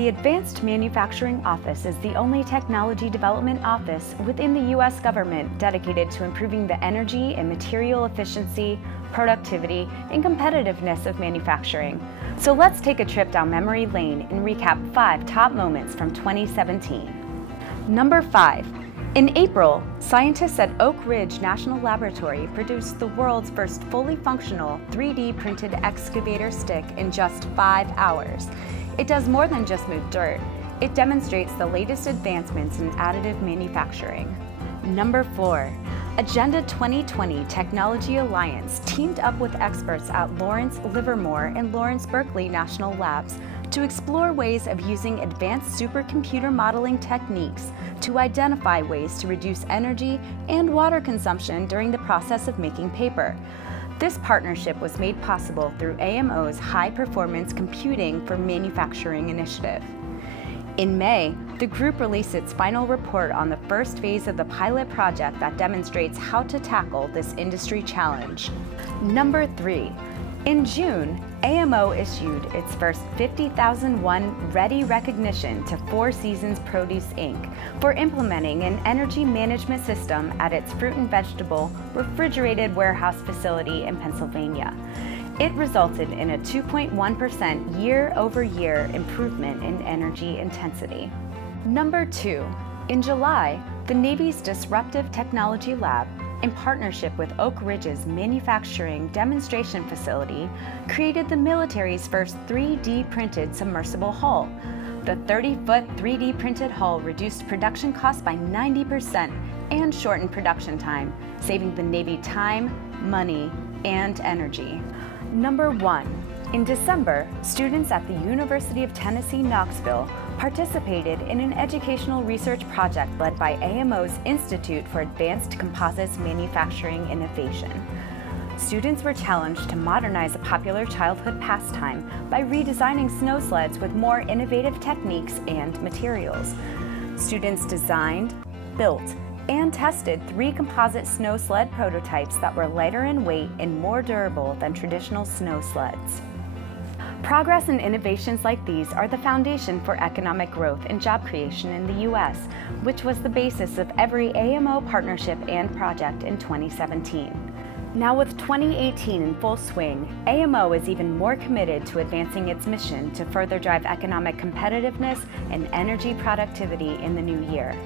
The Advanced Manufacturing Office is the only technology development office within the U.S. government dedicated to improving the energy and material efficiency, productivity, and competitiveness of manufacturing. So let's take a trip down memory lane and recap 5 top moments from 2017. Number 5. In April, scientists at Oak Ridge National Laboratory produced the world's first fully functional 3D printed excavator stick in just 5 hours. It does more than just move dirt. It demonstrates the latest advancements in additive manufacturing. Number 4. Agenda 2020 Technology Alliance teamed up with experts at Lawrence Livermore and Lawrence Berkeley National Labs to explore ways of using advanced supercomputer modeling techniques to identify ways to reduce energy and water consumption during the process of making paper. This partnership was made possible through AMO's High Performance Computing for Manufacturing initiative. In May, the group released its final report on the first phase of the pilot project that demonstrates how to tackle this industry challenge. Number 3. In June, AMO issued its first 50,001 ready recognition to Four Seasons Produce Inc. for implementing an energy management system at its fruit and vegetable refrigerated warehouse facility in Pennsylvania. It resulted in a 2.1% year-over-year improvement in energy intensity. Number 2. In July, the Navy's Disruptive Technology Lab, in partnership with Oak Ridge's Manufacturing Demonstration Facility, created the military's first 3D printed submersible hull. The 30-foot 3D printed hull reduced production costs by 90% and shortened production time, saving the Navy time, money, and energy. Number 1. In December, students at the University of Tennessee, Knoxville participated in an educational research project led by AMO's Institute for Advanced Composites Manufacturing Innovation. Students were challenged to modernize a popular childhood pastime by redesigning snow sleds with more innovative techniques and materials. Students designed, built, and tested 3 composite snow sled prototypes that were lighter in weight and more durable than traditional snow sleds. Progress and innovations like these are the foundation for economic growth and job creation in the U.S., which was the basis of every AMO partnership and project in 2017. Now with 2018 in full swing, AMO is even more committed to advancing its mission to further drive economic competitiveness and energy productivity in the new year.